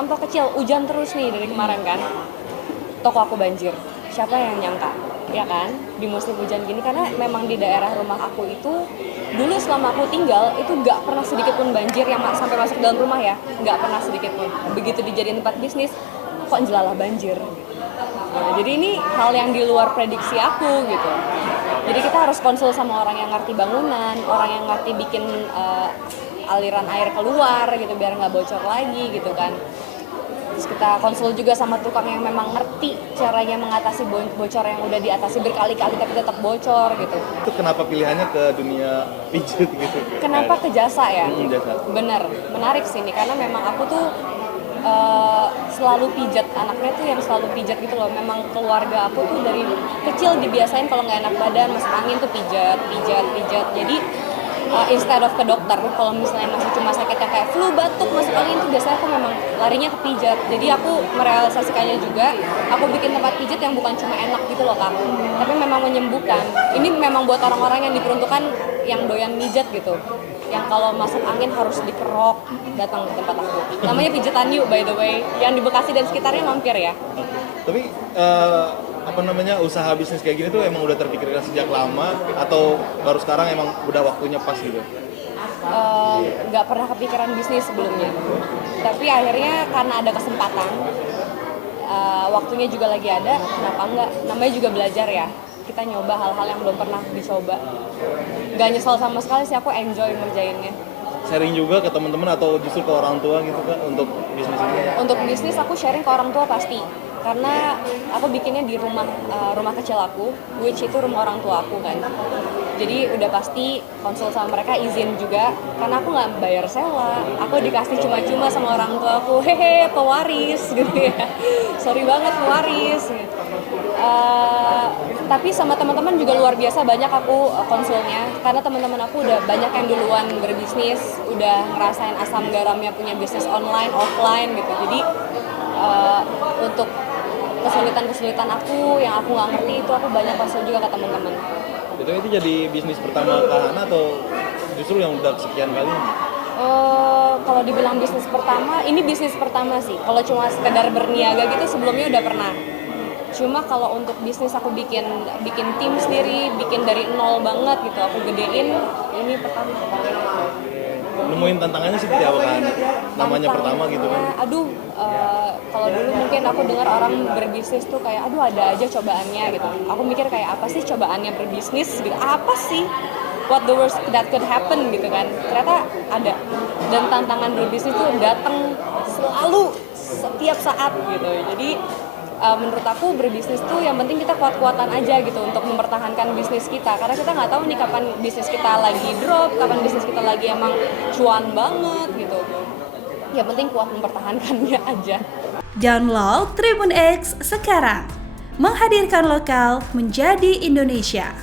contoh kecil, hujan terus nih dari kemarin kan, toko aku banjir. Siapa yang nyangka, ya kan, di musim hujan gini, karena memang di daerah rumah aku itu dulu selama aku tinggal itu nggak pernah sedikit pun banjir yang sampai masuk dalam rumah ya, nggak pernah sedikit pun. Begitu dijadiin tempat bisnis, kok jelalah banjir. Nah, jadi ini hal yang di luar prediksi aku gitu. Jadi kita harus konsul sama orang yang ngerti bangunan, orang yang ngerti bikin aliran air keluar gitu biar nggak bocor lagi gitu kan. Terus kita konsul juga sama tukang yang memang ngerti caranya mengatasi bocor yang udah diatasi berkali-kali tapi tetap bocor gitu. Itu kenapa pilihannya ke dunia pijat gitu? Kenapa ke jasa ya? Jasa. Bener, menarik sih ini karena memang aku tuh selalu pijat, anaknya tuh yang selalu pijat gitu loh. Memang keluarga aku tuh dari kecil dibiasain kalau nggak enak badan masuk angin tuh pijat. Jadi instead of ke dokter, kalau misalnya masih cuma sakit yang kayak flu, batuk, masuk angin tuh biasanya aku memang larinya ke pijat. Jadi aku merealisasikannya juga, aku bikin tempat pijat yang bukan cuma enak gitu loh Kak, tapi memang menyembuhkan. Ini memang buat orang-orang yang diperuntukkan yang doyan pijat gitu, yang kalau masuk angin harus dikerok, datang ke tempat aku. Namanya Pijetan Yu by the way, yang di Bekasi dan sekitarnya mampir ya. Tapi usaha bisnis kayak gini tuh emang udah terpikirkan sejak lama atau baru sekarang emang udah waktunya pas gitu? Nggak pernah kepikiran bisnis sebelumnya, tapi akhirnya karena ada kesempatan, waktunya juga lagi ada, kenapa enggak? Namanya juga belajar ya, kita nyoba hal-hal yang belum pernah dicoba. Nggak nyesel sama sekali sih, aku enjoy ngerjainnya. Sharing juga ke teman-teman atau justru ke orang tua gitu Kak untuk bisnis ini? Untuk bisnis aku sharing ke orang tua pasti, karena aku bikinnya di rumah kecil aku, which itu rumah orang tua aku kan. Jadi udah pasti konsul sama mereka, izin juga, karena aku nggak bayar sewa, aku dikasih cuma-cuma sama orang tua aku, hehe pewaris gitu ya, sorry banget pewaris. Tapi sama teman-teman juga luar biasa banyak aku konsulnya, karena teman-teman aku udah banyak yang duluan berbisnis, udah ngerasain asam garamnya punya bisnis online, offline gitu. Jadi untuk kesulitan aku yang aku nggak ngerti itu aku banyak konsul juga ke teman-teman. Jadi itu jadi bisnis pertama Kak Hana atau justru yang udah sekian kali? Kalau dibilang bisnis pertama, ini bisnis pertama sih. Kalau cuma sekedar berniaga gitu sebelumnya udah pernah. Cuma kalau untuk bisnis aku bikin tim sendiri, bikin dari nol banget gitu, aku gedein, ini pertama. Nemuin tantangannya seperti apa kan? Namanya pertama gitu kan? Kalau dulu mungkin aku dengar orang berbisnis tuh kayak, aduh ada aja cobaannya gitu. Aku mikir kayak apa sih cobaannya berbisnis gitu? Apa sih? What the worst that could happen gitu kan? Ternyata ada. Dan tantangan berbisnis tuh datang selalu setiap saat gitu. Jadi menurut aku berbisnis tuh yang penting kita kuat-kuatan aja gitu untuk mempertahankan bisnis kita, karena kita nggak tahu nih kapan bisnis kita lagi drop, kapan bisnis kita lagi emang cuan banget gitu. Yang penting kuat mempertahankannya aja. Download Tribun X sekarang, menghadirkan lokal menjadi Indonesia.